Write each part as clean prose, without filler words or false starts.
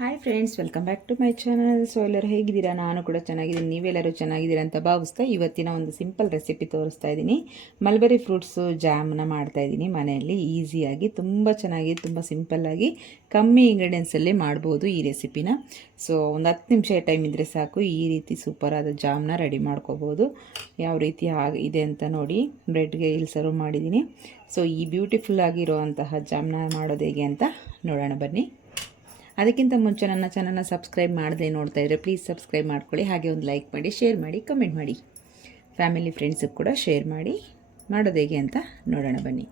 Hi friends, welcome back to my channel. So ಎಲ್ಲರೂ ಹೇಗಿದ್ದೀರಾ? ನಾನು ಕೂಡ ಚೆನ್ನಾಗಿದ್ದೀನಿ. ನೀವೆಲ್ಲರೂ ಚೆನ್ನಾಗಿದ್ದೀರಾ ಅಂತ ಭಾವಿಸ್ತಾ ಇವತ್ತಿನ ಒಂದು ಸಿಂಪಲ್ ರೆಸಿಪಿ ತೋರಿಸ್ತಾ ಇದ್ದೀನಿ. ಮಲ್ಬೆರಿ ಫ್ರೂಟ್ಸು ಜಾಮ್ನ ಮಾಡ್ತಾ ಇದ್ದೀನಿ ಮನೆಯಲ್ಲಿ ಈಸಿಯಾಗಿ. ತುಂಬ ಚೆನ್ನಾಗಿ, ತುಂಬ ಸಿಂಪಲ್ಲಾಗಿ, ಕಮ್ಮಿ ಇಂಗ್ರೀಡಿಯೆಂಟ್ಸಲ್ಲಿ ಮಾಡ್ಬೋದು ಈ ರೆಸಿಪಿನ. ಸೊ ಒಂದು 10 ನಿಮಿಷ ಟೈಮ್ ಇದ್ದರೆ ಸಾಕು, ಈ ರೀತಿ ಸೂಪರಾದ ಜಾಮ್ನ ರೆಡಿ ಮಾಡ್ಕೋಬೋದು. ಯಾವ ರೀತಿ ಇದೆ ಅಂತ ನೋಡಿ. ಬ್ರೆಡ್ಗೆ ಇಲ್ಲಿ ಸರ್ವ್ ಮಾಡಿದ್ದೀನಿ. ಸೊ ಈ ಬ್ಯೂಟಿಫುಲ್ ಆಗಿರುವಂತಹ ಜಾಮ್ನ ಮಾಡೋದು ಹೇಗೆ ಅಂತ ನೋಡೋಣ ಬನ್ನಿ. ಅದಕ್ಕಿಂತ ಮುಂಚೆ ನನ್ನ ಚಾನಲ್ನ ಸಬ್ಸ್ಕ್ರೈಬ್ ಮಾಡದೆ ನೋಡ್ತಾ ಇದ್ದರೆ ಪ್ಲೀಸ್ ಸಬ್ಸ್ಕ್ರೈಬ್ ಮಾಡ್ಕೊಳ್ಳಿ. ಹಾಗೆ ಒಂದು ಲೈಕ್ ಮಾಡಿ, ಶೇರ್ ಮಾಡಿ, ಕಮೆಂಟ್ ಮಾಡಿ. ಫ್ಯಾಮಿಲಿ ಫ್ರೆಂಡ್ಸಿಗೆ ಕೂಡ ಶೇರ್ ಮಾಡಿ. ಮಾಡೋದು ಹೇಗೆ ಅಂತ ನೋಡೋಣ ಬನ್ನಿ.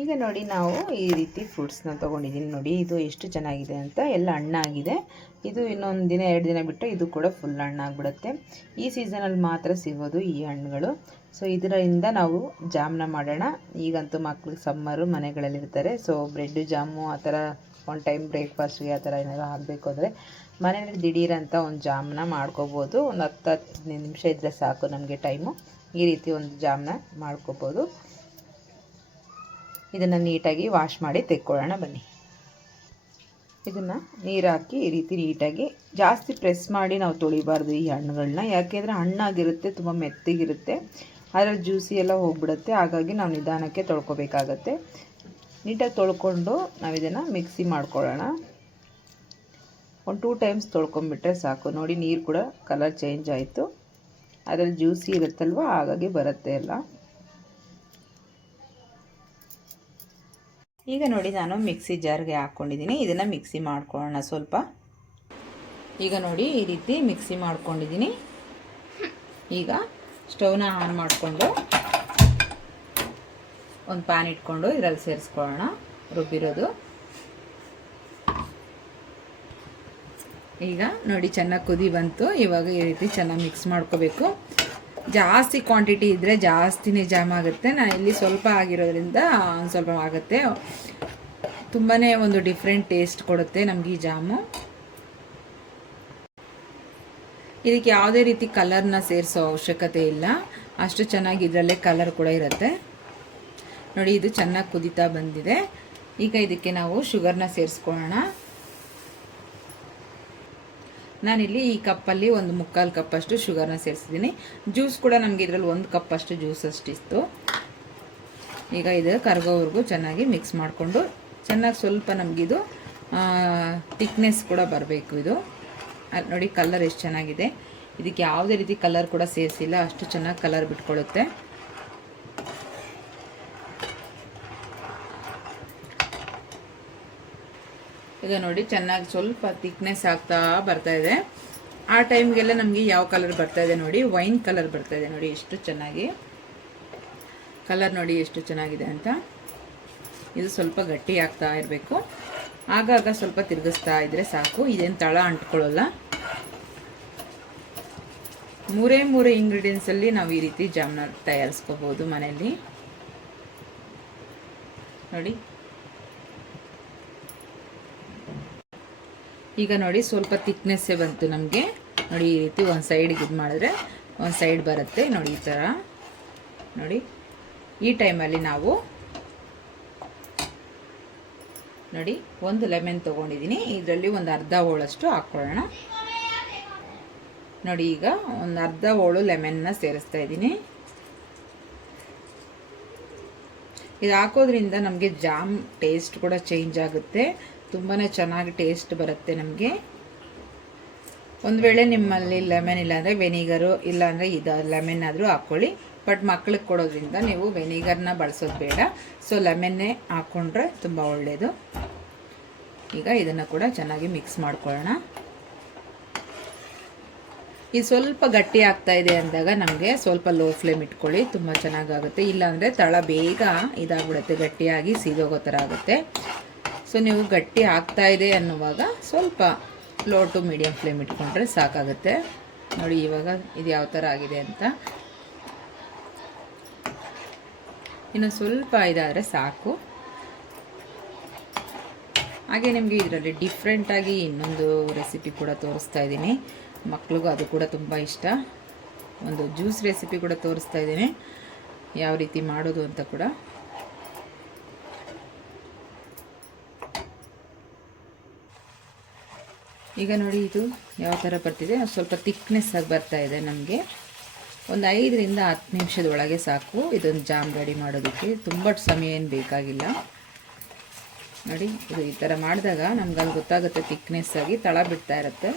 ಈಗ ನೋಡಿ, ನಾವು ಈ ರೀತಿ ಫ್ರೂಟ್ಸ್ನ ತೊಗೊಂಡಿದ್ದೀನಿ. ನೋಡಿ ಇದು ಎಷ್ಟು ಚೆನ್ನಾಗಿದೆ ಅಂತ. ಎಲ್ಲ ಹಣ್ಣಾಗಿದೆ. ಇದು ಇನ್ನೊಂದು ದಿನ 2 ದಿನ ಬಿಟ್ಟು ಇದು ಕೂಡ ಫುಲ್ ಹಣ್ಣಾಗ್ಬಿಡುತ್ತೆ. ಈ ಸೀಸನಲ್ಲಿ ಮಾತ್ರ ಸಿಗೋದು ಈ ಹಣ್ಣುಗಳು. ಸೊ ಇದರಿಂದ ನಾವು ಜಾಮ್ನ ಮಾಡೋಣ. ಈಗಂತೂ ಮಕ್ಳಿಗೆ ಸಮ್ಮರು ಮನೆಗಳಲ್ಲಿರ್ತಾರೆ. ಸೊ ಬ್ರೆಡ್ಡು ಜಾಮು ಆ ಥರ ಒಂದು ಟೈಮ್ ಬ್ರೇಕ್ಫಾಸ್ಟ್ಗೆ ಆ ಥರ ಏನಾದ್ರು ಆಗಬೇಕು ಅಂದರೆ ಮನೇಲಿ ದಿಢೀರಂತ ಒಂದು ಜಾಮ್ನ ಮಾಡ್ಕೋಬೋದು. ಒಂದು 10-15 ನಿಮಿಷ ಇದ್ದರೆ ಸಾಕು ನಮಗೆ ಟೈಮು. ಈ ರೀತಿ ಒಂದು ಜಾಮ್ನ ಮಾಡ್ಕೋಬೋದು. ಇದನ್ನು ನೀಟಾಗಿ ವಾಶ್ ಮಾಡಿ ತೆಕ್ಕೊಳ್ಳೋಣ ಬನ್ನಿ. ಇದನ್ನು ನೀರು ಹಾಕಿ ಈ ರೀತಿ ನೀಟಾಗಿ, ಜಾಸ್ತಿ ಪ್ರೆಸ್ ಮಾಡಿ ನಾವು ತೊಳಿಬಾರ್ದು ಈ ಹಣ್ಣುಗಳನ್ನ. ಯಾಕೆಂದರೆ ಹಣ್ಣಾಗಿರುತ್ತೆ, ತುಂಬ ಮೆತ್ತಗಿರುತ್ತೆ, ಅದರಲ್ಲಿ ಜ್ಯೂಸಿ ಎಲ್ಲ ಹೋಗ್ಬಿಡುತ್ತೆ. ಹಾಗಾಗಿ ನಾವು ನಿಧಾನಕ್ಕೆ ತೊಳ್ಕೊಬೇಕಾಗತ್ತೆ. ನೀಟಾಗಿ ತೊಳ್ಕೊಂಡು ನಾವು ಇದನ್ನು ಮಿಕ್ಸಿ ಮಾಡ್ಕೊಳ್ಳೋಣ. ಒಂದು 2 ಟೈಮ್ಸ್ ತೊಳ್ಕೊಂಬಿಟ್ರೆ ಸಾಕು. ನೋಡಿ ನೀರು ಕೂಡ ಕಲರ್ ಚೇಂಜ್ ಆಯಿತು. ಅದರಲ್ಲಿ ಜ್ಯೂಸಿ ಇರುತ್ತಲ್ವ, ಹಾಗಾಗಿ ಬರುತ್ತೆ ಎಲ್ಲ. ಈಗ ನೋಡಿ, ನಾನು ಮಿಕ್ಸಿ ಜಾರ್ಗೆ ಹಾಕ್ಕೊಂಡಿದ್ದೀನಿ. ಇದನ್ನು ಮಿಕ್ಸಿ ಮಾಡ್ಕೊಳ್ಳೋಣ ಸ್ವಲ್ಪ. ಈಗ ನೋಡಿ ಈ ರೀತಿ ಮಿಕ್ಸಿ ಮಾಡ್ಕೊಂಡಿದ್ದೀನಿ. ಈಗ ಸ್ಟವ್ನ ಆನ್ ಮಾಡಿಕೊಂಡು ಒಂದು ಪ್ಯಾನ್ ಇಟ್ಕೊಂಡು ಇದರಲ್ಲಿ ಸೇರಿಸ್ಕೊಳ್ಳೋಣ ರುಬ್ಬಿರೋದು. ಈಗ ನೋಡಿ ಚೆನ್ನಾಗಿ ಕುದಿ ಬಂತು. ಇವಾಗ ಈ ರೀತಿ ಚೆನ್ನಾಗಿ ಮಿಕ್ಸ್ ಮಾಡ್ಕೋಬೇಕು. ಜಾಸ್ತಿ ಕ್ವಾಂಟಿಟಿ ಇದ್ದರೆ ಜಾಸ್ತಿನೇ ಜಾಮ್ ಆಗುತ್ತೆ. ನಾನು ಇಲ್ಲಿ ಸ್ವಲ್ಪ ಆಗಿರೋದ್ರಿಂದ ಒಂದು ಸ್ವಲ್ಪ ಆಗುತ್ತೆ. ತುಂಬಾ ಒಂದು ಡಿಫ್ರೆಂಟ್ ಟೇಸ್ಟ್ ಕೊಡುತ್ತೆ ನಮಗೆ ಈ ಜಾಮು. ಇದಕ್ಕೆ ಯಾವುದೇ ರೀತಿ ಕಲರ್ನ ಸೇರಿಸೋ ಅವಶ್ಯಕತೆ ಇಲ್ಲ. ಅಷ್ಟು ಚೆನ್ನಾಗಿ ಇದರಲ್ಲೇ ಕಲರ್ ಕೂಡ ಇರುತ್ತೆ. ನೋಡಿ ಇದು ಚೆನ್ನಾಗಿ ಕುದೀತಾ ಬಂದಿದೆ. ಈಗ ಇದಕ್ಕೆ ನಾವು ಶುಗರ್ನ ಸೇರಿಸ್ಕೊಳ್ಳೋಣ. ನಾನಿಲ್ಲಿ ಈ ಕಪ್ಪಲ್ಲಿ ಒಂದು 3/4 ಕಪ್ಪಷ್ಟು ಶುಗರ್ನ ಸೇರಿಸಿದ್ದೀನಿ. ಜ್ಯೂಸ್ ಕೂಡ ನಮಗೆ ಇದರಲ್ಲಿ 1 ಕಪ್ಪಷ್ಟು ಜ್ಯೂಸ್ ಅಷ್ಟಿತ್ತು. ಈಗ ಇದು ಕರಗೋವರೆಗೂ ಚೆನ್ನಾಗಿ ಮಿಕ್ಸ್ ಮಾಡಿಕೊಂಡು, ಚೆನ್ನಾಗಿ ಸ್ವಲ್ಪ ನಮಗಿದು ಥಿಕ್ನೆಸ್ ಕೂಡ ಬರಬೇಕು. ಇದು ನೋಡಿ ಕಲರ್ ಎಷ್ಟು ಚೆನ್ನಾಗಿದೆ. ಇದಕ್ಕೆ ಯಾವುದೇ ರೀತಿ ಕಲರ್ ಕೂಡ ಸೇರಿಸಿಲ್ಲ, ಅಷ್ಟು ಚೆನ್ನಾಗಿ ಕಲರ್ ಬಿಟ್ಕೊಳ್ಳುತ್ತೆ. ಈಗ ನೋಡಿ ಚೆನ್ನಾಗಿ ಸ್ವಲ್ಪ ಥಿಕ್ನೆಸ್ ಆಗ್ತಾ ಬರ್ತಾ ಇದೆ. ಆ ಟೈಮ್ಗೆಲ್ಲ ನಮಗೆ ಯಾವ ಕಲರ್ ಬರ್ತಾ ಇದೆ ನೋಡಿ, ವೈನ್ ಕಲರ್ ಬರ್ತಾ ಇದೆ. ನೋಡಿ ಎಷ್ಟು ಚೆನ್ನಾಗಿ ಕಲರ್, ನೋಡಿ ಎಷ್ಟು ಚೆನ್ನಾಗಿದೆ ಅಂತ. ಇದು ಸ್ವಲ್ಪ ಗಟ್ಟಿ ಆಗ್ತಾ ಇರಬೇಕು. ಆಗಾಗ ಸ್ವಲ್ಪ ತಿರುಗಿಸ್ತಾ ಇದ್ರೆ ಸಾಕು. ಇದೇನು ತಳ ಅಂಟ್ಕೊಳ್ಳಲ್ಲ. 3 ಇಂಗ್ರೀಡಿಯೆಂಟ್ಸಲ್ಲಿ ನಾವು ಈ ರೀತಿ ಜಾಮ್ನ ತಯಾರಿಸ್ಕೋಬೋದು ಮನೆಯಲ್ಲಿ. ನೋಡಿ ಈಗ ನೋಡಿ ಸ್ವಲ್ಪ ಥಿಕ್ನೆಸ್ಸೇ ಬಂತು ನಮಗೆ. ನೋಡಿ ಈ ರೀತಿ ಒಂದು ಸೈಡ್ಗೆ ಇದು ಮಾಡಿದ್ರೆ ಒಂದು ಸೈಡ್ ಬರುತ್ತೆ. ನೋಡಿ ಈ ಥರ. ನೋಡಿ ಈ ಟೈಮಲ್ಲಿ ನಾವು ನೋಡಿ ಒಂದು ಲೆಮನ್ ತೊಗೊಂಡಿದ್ದೀನಿ. ಇದರಲ್ಲಿ ಒಂದು ಅರ್ಧ ಹೋಳಷ್ಟು ಹಾಕ್ಕೊಳ್ಳೋಣ. ನೋಡಿ ಈಗ ಒಂದು ಅರ್ಧ ಹೋಳು ಲೆಮನ್ನ ಸೇರಿಸ್ತಾ ಇದ್ದೀನಿ. ಇದು ಹಾಕೋದ್ರಿಂದ ನಮಗೆ ಜಾಮ್ ಟೇಸ್ಟ್ ಕೂಡ ಚೇಂಜ್ ಆಗುತ್ತೆ. ತುಂಬಾ ಚೆನ್ನಾಗಿ ಟೇಸ್ಟ್ ಬರುತ್ತೆ ನಮಗೆ. ಒಂದು ವೇಳೆ ನಿಮ್ಮಲ್ಲಿ ಲೆಮನ್ ಇಲ್ಲಾಂದರೆ ವೆನಿಗರು, ಇಲ್ಲಾಂದರೆ ಇದು ಲೆಮನ್ ಆದರೂ ಹಾಕ್ಕೊಳ್ಳಿ. ಬಟ್ ಮಕ್ಳಿಗೆ ಕೊಡೋದ್ರಿಂದ ನೀವು ವೆನಿಗರ್ನ ಬಳಸೋದು ಬೇಡ. ಸೊ ಲೆಮನ್ನೇ ಹಾಕ್ಕೊಂಡ್ರೆ ತುಂಬ ಒಳ್ಳೆಯದು. ಈಗ ಇದನ್ನು ಕೂಡ ಚೆನ್ನಾಗಿ ಮಿಕ್ಸ್ ಮಾಡ್ಕೊಳ್ಳೋಣ. ಇದು ಸ್ವಲ್ಪ ಗಟ್ಟಿ ಆಗ್ತಾ ಇದೆ ಅಂದಾಗ ನಮಗೆ ಸ್ವಲ್ಪ ಲೋ ಫ್ಲೇಮ್ ಇಟ್ಕೊಳ್ಳಿ, ತುಂಬ ಚೆನ್ನಾಗಾಗುತ್ತೆ. ಇಲ್ಲಾಂದರೆ ತಳ ಬೇಗ ಇದಾಗ್ಬಿಡುತ್ತೆ, ಗಟ್ಟಿಯಾಗಿ ಸೀದೋಗೋ ಥರ ಆಗುತ್ತೆ. ಸೊ ನೀವು ಗಟ್ಟಿ ಆಗ್ತಾ ಇದೆ ಅನ್ನುವಾಗ ಸ್ವಲ್ಪ ಲೋ ಟು ಮೀಡಿಯಮ್ ಫ್ಲೇಮ್ ಇಟ್ಕೊಂಡ್ರೆ ಸಾಕಾಗುತ್ತೆ. ನೋಡಿ ಇವಾಗ ಇದು ಯಾವ ಥರ ಆಗಿದೆ ಅಂತ. ಇನ್ನು ಸ್ವಲ್ಪ ಇದಾದರೆ ಸಾಕು. ಹಾಗೆ ನಿಮಗೆ ಇದರಲ್ಲಿ ಡಿಫ್ರೆಂಟಾಗಿ ಇನ್ನೊಂದು ರೆಸಿಪಿ ಕೂಡ ತೋರಿಸ್ತಾ ಇದ್ದೀನಿ. ಮಕ್ಳಿಗೂ ಅದು ಕೂಡ ತುಂಬ ಇಷ್ಟ. ಒಂದು ಜ್ಯೂಸ್ ರೆಸಿಪಿ ಕೂಡ ತೋರಿಸ್ತಾ ಇದ್ದೀನಿ, ಯಾವ ರೀತಿ ಮಾಡೋದು ಅಂತ ಕೂಡ. ಈಗ ನೋಡಿ ಇದು ಯಾವ ಥರ ಬರ್ತಿದೆ, ಸ್ವಲ್ಪ ಥಿಕ್ನೆಸ್ ಆಗಿ ಬರ್ತಾ ಇದೆ. ನಮಗೆ ಒಂದು 5ರಿಂದ 10 ನಿಮಿಷದೊಳಗೆ ಸಾಕು ಇದೊಂದು ಜಾಮ್ ರೆಡಿ ಮಾಡೋದಕ್ಕೆ. ತುಂಬ ಸಮಯ ಏನು ಬೇಕಾಗಿಲ್ಲ. ನೋಡಿ ಇದು ಈ ಥರ ಮಾಡಿದಾಗ ನಮ್ಗೆ ಅಲ್ಲಿ ಗೊತ್ತಾಗುತ್ತೆ, ಥಿಕ್ನೆಸ್ ಆಗಿ ತಳ ಬಿಡ್ತಾ ಇರುತ್ತೆ.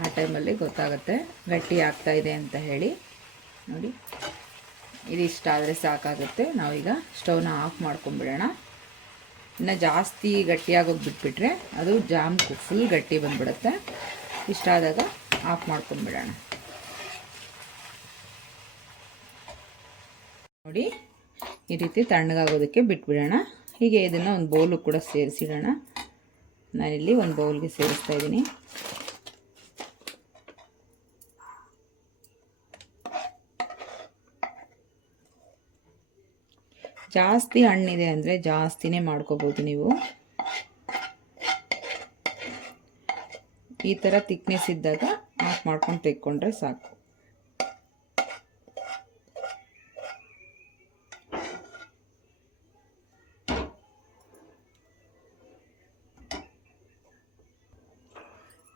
ಆ ಟೈಮಲ್ಲಿ ಗೊತ್ತಾಗುತ್ತೆ ಗಟ್ಟಿ ಆಗ್ತಾ ಇದೆ ಅಂತ ಹೇಳಿ. ನೋಡಿ ಇದಿಷ್ಟ ಆದರೆ ಸಾಕಾಗುತ್ತೆ. ನಾವೀಗ ಸ್ಟವ್ನ ಆಫ್ ಮಾಡ್ಕೊಂಬಿಡೋಣ. ಇನ್ನು ಜಾಸ್ತಿ ಗಟ್ಟಿಯಾಗೋಗಿ ಬಿಟ್ಬಿಟ್ರೆ ಅದು ಜಾಮ್ ಫುಲ್ ಗಟ್ಟಿ ಬಂದ್ಬಿಡುತ್ತೆ. ಇಷ್ಟ ಆದಾಗ ಆಫ್ ಮಾಡ್ಕೊಂಬಿಡೋಣ. ನೋಡಿ ಈ ರೀತಿ ತಣ್ಣಗಾಗೋದಕ್ಕೆ ಬಿಟ್ಬಿಡೋಣ. ಹೀಗೆ ಇದನ್ನು ಒಂದು ಬೌಲು ಕೂಡ ಸೇರಿಸಿಡೋಣ. ನಾನಿಲ್ಲಿ ಒಂದು ಬೌಲ್ಗೆ ಸೇರಿಸ್ತಾ ಇದ್ದೀನಿ. ಜಾಸ್ತಿ ಹಣ್ಣಿದೆ ಅಂದರೆ ಜಾಸ್ತಿನೇ ಮಾಡ್ಕೋಬೋದು ನೀವು. ಈ ಥರ ಥಿಕ್ನೆಸ್ ಇದ್ದಾಗ ಆಫ್ ಮಾಡ್ಕೊಂಡು ತೆಕ್ಕೊಂಡ್ರೆ ಸಾಕು.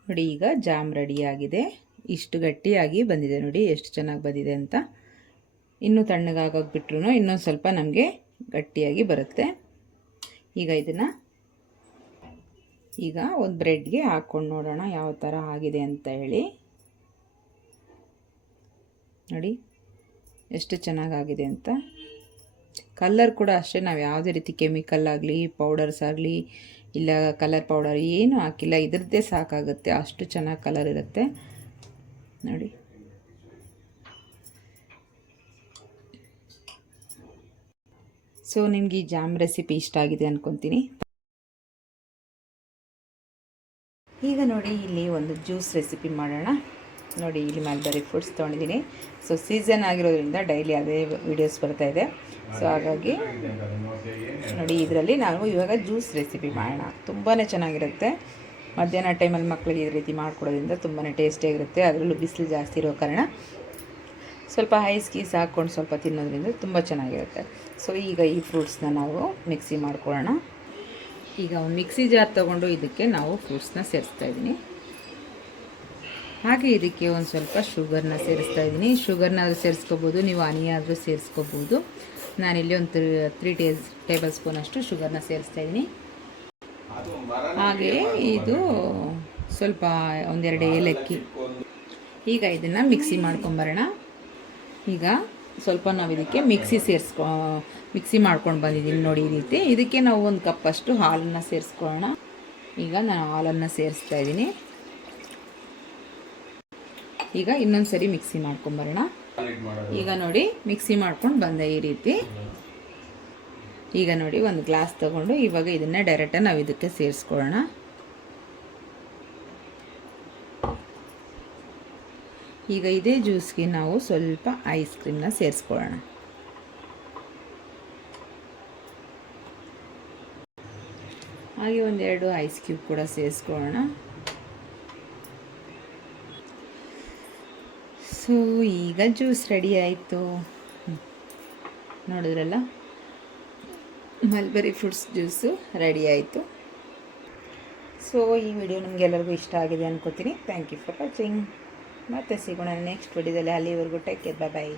ನೋಡಿ ಈಗ ಜಾಮ್ ರೆಡಿಯಾಗಿದೆ. ಇಷ್ಟು ಗಟ್ಟಿಯಾಗಿ ಬಂದಿದೆ. ನೋಡಿ ಎಷ್ಟು ಚೆನ್ನಾಗಿ ಬಂದಿದೆ ಅಂತ. ಇನ್ನೂ ತಣ್ಣಗಾಗೋಗಿ ಬಿಟ್ರು ಇನ್ನೊಂದು ಸ್ವಲ್ಪ ನಮಗೆ ಗಟ್ಟಿಯಾಗಿ ಬರುತ್ತೆ. ಈಗ ಇದನ್ನು ಒಂದು ಬ್ರೆಡ್ಗೆ ಹಾಕ್ಕೊಂಡು ನೋಡೋಣ ಯಾವ ಥರ ಆಗಿದೆ ಅಂತ ಹೇಳಿ. ನೋಡಿ ಎಷ್ಟು ಚೆನ್ನಾಗಾಗಿದೆ ಅಂತ. ಕಲರ್ ಕೂಡ ಅಷ್ಟೇ, ನಾವು ಯಾವುದೇ ರೀತಿ ಕೆಮಿಕಲ್ ಆಗಲಿ ಪೌಡರ್ಸ್ ಆಗಲಿ ಇಲ್ಲ ಕಲರ್ ಪೌಡರ್ ಏನೂ ಹಾಕಿಲ್ಲ, ಇದ್ರದ್ದೇ ಸಾಕಾಗುತ್ತೆ. ಅಷ್ಟು ಚೆನ್ನಾಗಿ ಕಲರ್ ಇರುತ್ತೆ ನೋಡಿ. ಸೊ ನಿಮ್ಗೆ ಈ ಜಾಮ್ ರೆಸಿಪಿ ಇಷ್ಟ ಆಗಿದೆ ಅಂದ್ಕೊತೀನಿ. ಈಗ ನೋಡಿ ಇಲ್ಲಿ ಒಂದು ಜ್ಯೂಸ್ ರೆಸಿಪಿ ಮಾಡೋಣ. ನೋಡಿ ಇಲ್ಲಿ ಮಲ್ಬರಿ ಫ್ರೂಟ್ಸ್ ತೊಗೊಂಡಿದ್ದೀನಿ. ಸೊ ಸೀಸನ್ ಆಗಿರೋದ್ರಿಂದ ಡೈಲಿ ಅದೇ ವೀಡಿಯೋಸ್ ಬರ್ತಾ ಇದೆ. ಸೊ ಹಾಗಾಗಿ ನೋಡಿ ಇದರಲ್ಲಿ ನಾವು ಇವಾಗ ಜ್ಯೂಸ್ ರೆಸಿಪಿ ಮಾಡೋಣ. ತುಂಬಾ ಚೆನ್ನಾಗಿರುತ್ತೆ. ಮಧ್ಯಾಹ್ನ ಟೈಮಲ್ಲಿ ಮಕ್ಕಳಿಗೆ ಈ ರೀತಿ ಮಾಡ್ಕೊಡೋದ್ರಿಂದ ತುಂಬಾ ಟೇಸ್ಟಿಯಾಗಿರುತ್ತೆ. ಅದರಲ್ಲೂ ಬಿಸಿಲು ಜಾಸ್ತಿ ಇರೋ ಕಾರಣ ಸ್ವಲ್ಪ ಐಸ್ ಗೀಸ್ ಹಾಕ್ಕೊಂಡು ಸ್ವಲ್ಪ ತಿನ್ನೋದ್ರಿಂದ ತುಂಬ ಚೆನ್ನಾಗಿರುತ್ತೆ. ಸೊ ಈಗ ಈ ಫ್ರೂಟ್ಸ್ನ ನಾವು ಮಿಕ್ಸಿ ಮಾಡ್ಕೊಳ್ಳೋಣ. ಈಗ ಒಂದು ಮಿಕ್ಸಿ ಜಾರ್ ತೊಗೊಂಡು ಇದಕ್ಕೆ ನಾವು ಫ್ರೂಟ್ಸ್ನ ಸೇರಿಸ್ತಾ ಇದ್ದೀನಿ. ಹಾಗೆ ಇದಕ್ಕೆ ಒಂದು ಸ್ವಲ್ಪ ಶುಗರ್ನ ಸೇರಿಸ್ತಾ ಇದ್ದೀನಿ. ಶುಗರ್ನಾದರೂ ಸೇರಿಸ್ಕೋಬೋದು, ನೀವು ಹನಿ ಆದರೂ ಸೇರಿಸ್ಕೋಬೋದು. ನಾನಿಲ್ಲಿ ಒಂದು 3 ಟೇಬಲ್ ಸ್ಪೂನ್ ಅಷ್ಟು ಶುಗರ್ನ ಸೇರಿಸ್ತಾ ಇದ್ದೀನಿ. ಹಾಗೆ ಇದು ಸ್ವಲ್ಪ 1-2 ಏಲಕ್ಕಿ. ಈಗ ಇದನ್ನು ಮಿಕ್ಸಿ ಮಾಡ್ಕೊಂಬರೋಣ. ಈಗ ಸ್ವಲ್ಪ ನಾವು ಇದಕ್ಕೆ ಮಿಕ್ಸಿ ಮಾಡ್ಕೊಂಡು ಬಂದಿದ್ದೀನಿ ನೋಡಿ ಈ ರೀತಿ. ಇದಕ್ಕೆ ನಾವು 1 ಕಪ್ಪಷ್ಟು ಹಾಲನ್ನು ಸೇರಿಸ್ಕೊಳ್ಳೋಣ. ಈಗ ನಾನು ಹಾಲನ್ನು ಸೇರಿಸ್ತಾ ಇದ್ದೀನಿ. ಈಗ ಇನ್ನೊಂದು ಸರಿ ಮಿಕ್ಸಿ ಮಾಡ್ಕೊಂಬರೋಣ. ಈಗ ನೋಡಿ ಮಿಕ್ಸಿ ಮಾಡ್ಕೊಂಡು ಬಂದೆ ಈ ರೀತಿ. ಈಗ ನೋಡಿ ಒಂದು ಗ್ಲಾಸ್ ತೊಗೊಂಡು ಇವಾಗ ಇದನ್ನು ಡೈರೆಕ್ಟಾಗಿ ನಾವು ಇದಕ್ಕೆ ಸೇರಿಸ್ಕೊಳ್ಳೋಣ. ಈಗ ಇದೇ ಜ್ಯೂಸ್ಗೆ ನಾವು ಸ್ವಲ್ಪ ಐಸ್ ಕ್ರೀಮ್ನ ಸೇರಿಸ್ಕೊಳ್ಳೋಣ. ಹಾಗೆ 1-2 ಐಸ್ ಕ್ಯೂಬ್ ಕೂಡ ಸೇರಿಸ್ಕೊಳ್ಳೋಣ. ಸೊ ಈಗ ಜ್ಯೂಸ್ ರೆಡಿ ಆಯಿತು. ನೋಡಿದ್ರಲ್ಲ, ಮಲ್ಬೆರಿ ಫ್ರೂಟ್ಸ್ ಜ್ಯೂಸು ರೆಡಿ ಆಯಿತು. ಸೊ ಈ ವಿಡಿಯೋ ನಿಮಗೆಲ್ಲರಿಗೂ ಇಷ್ಟ ಆಗಿದೆ ಅನ್ಕೋತೀನಿ. Thank you for watching. ಮತ್ತೆ ಸಿಗೋಣ ನೆಕ್ಸ್ಟ್ ವಿಡಿಯೋದಲ್ಲಿ. ಅಲ್ಲಿವರೆಗೂ ಟೇಕ್ ಕೇರ್, ಬಾಯ್.